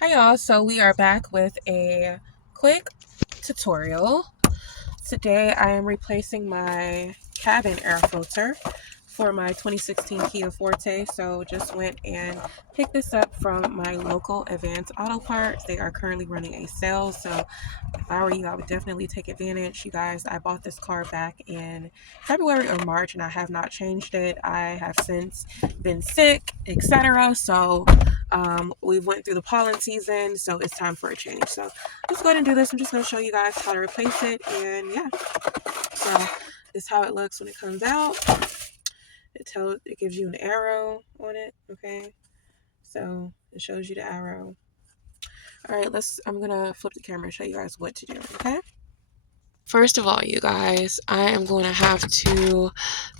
Hi y'all, so we are back with a quick tutorial. Today I am replacing my cabin air filter for my 2016 Kia Forte. So just went and picked this up from my local Advanced Auto Parts. They are currently running a sale, so if I were you, I would definitely take advantage. You guys, I bought this car back in February or March and I have not changed it. I have since been sick, etc. So we went through the pollen season, so it's time for a change. So let's go ahead and do this. I'm just going to show you guys how to replace it, and yeah. So this is how it looks when it comes out. It gives you an arrow on it, okay? So it shows you the arrow. All right, I'm gonna flip the camera and show you guys what to do, okay? First of all, you guys, I am going to have to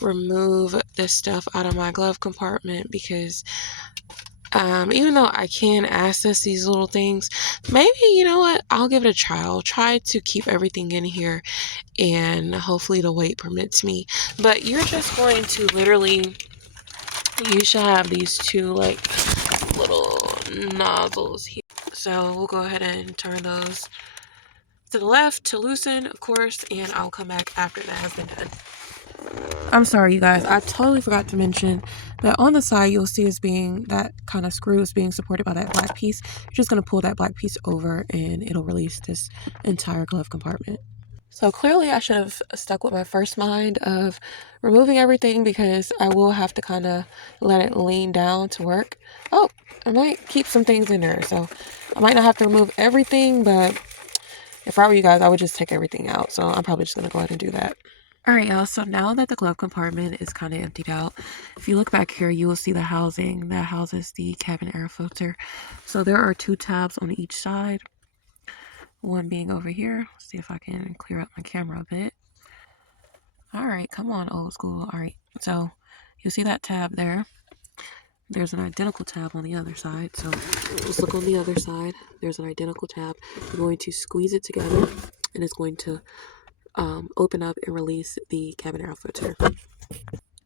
remove this stuff out of my glove compartment because even though I can access these little things, maybe, you know what, I'll give it a try. I'll try to keep everything in here and hopefully the weight permits me. But you're just going to literally, you should have these two like little nozzles here. So we'll go ahead and turn those to the left to loosen, of course, and I'll come back after that has been done. I'm sorry, you guys. I totally forgot to mention that on the side, you'll see that kind of screw is being supported by that black piece. You're just going to pull that black piece over and it'll release this entire glove compartment. So clearly I should have stuck with my first mind of removing everything because I will have to kind of let it lean down to work. Oh, I might keep some things in there. So I might not have to remove everything, but if I were you guys, I would just take everything out. So I'm probably just going to go ahead and do that. All right, y'all. So now that the glove compartment is kind of emptied out, if you look back here, you will see the housing that houses the cabin air filter. So there are two tabs on each side. One being over here. Let's see if I can clear up my camera a bit. All right, come on, old school. All right, so you'll see that tab there. There's an identical tab on the other side. So just look on the other side. There's an identical tab. You're going to squeeze it together, and it's going to open up and release the cabin air filter.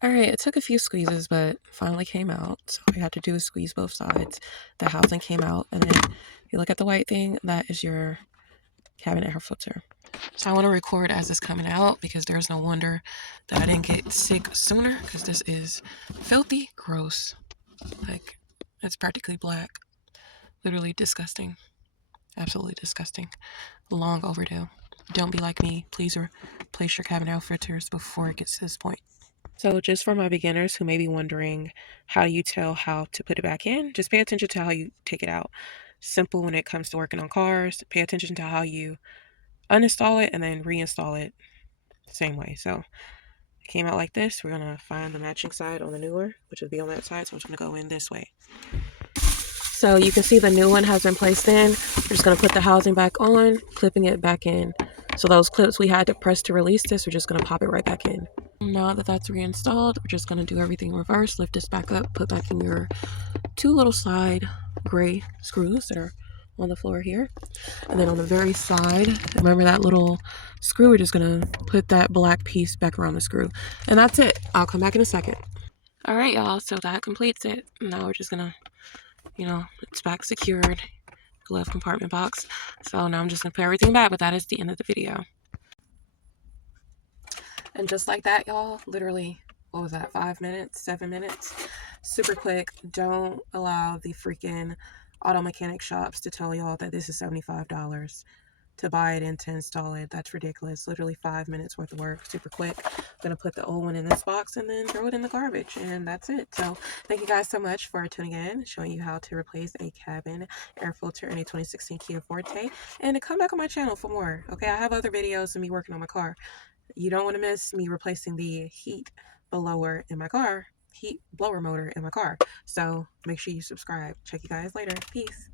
All right, it took a few squeezes, but finally came out. So all I had to do is squeeze both sides. The housing came out, and then if you look at the white thing, that is your cabin air filter. So I want to record as it's coming out because there's no wonder that I didn't get sick sooner because this is filthy, gross. Like, it's practically black. Literally disgusting. Absolutely disgusting. Long overdue. Don't be like me. Please replace your cabin air filters before it gets to this point. So just for my beginners who may be wondering how you tell how to put it back in, just pay attention to how you take it out. Simple when it comes to working on cars. Pay attention to how you uninstall it and then reinstall it the same way. So it came out like this. We're going to find the matching side on the newer, which would be on that side. So I'm just going to go in this way. So you can see the new one has been placed in. We're just going to put the housing back on, clipping it back in. So those clips we had to press to release this, we're just going to pop it right back in. Now that that's reinstalled, we're just going to do everything reverse. Lift this back up, put back in your two little side gray screws that are on the floor here. And then on the very side, remember that little screw? We're just going to put that black piece back around the screw. And that's it. I'll come back in a second. All right, y'all. So that completes it. Now we're just going to, it's back secured. Glove compartment box. So now I'm just going to put everything back, but that is the end of the video. And just like that, y'all, literally, what was that, 5 minutes, 7 minutes? Super quick. Don't allow the freaking auto mechanic shops to tell y'all that this is $75 to buy it and to install it. That's ridiculous. Literally 5 minutes worth of work. Super quick. I'm going to put the old one in this box and then throw it in the garbage. And that's it. So thank you guys so much for tuning in, showing you how to replace a cabin air filter in a 2016 Kia Forte. And to come back on my channel for more. Okay, I have other videos of me working on my car. You don't want to miss me replacing the heat blower in my car, heat blower motor in my car. So make sure you subscribe. Check you guys later. Peace.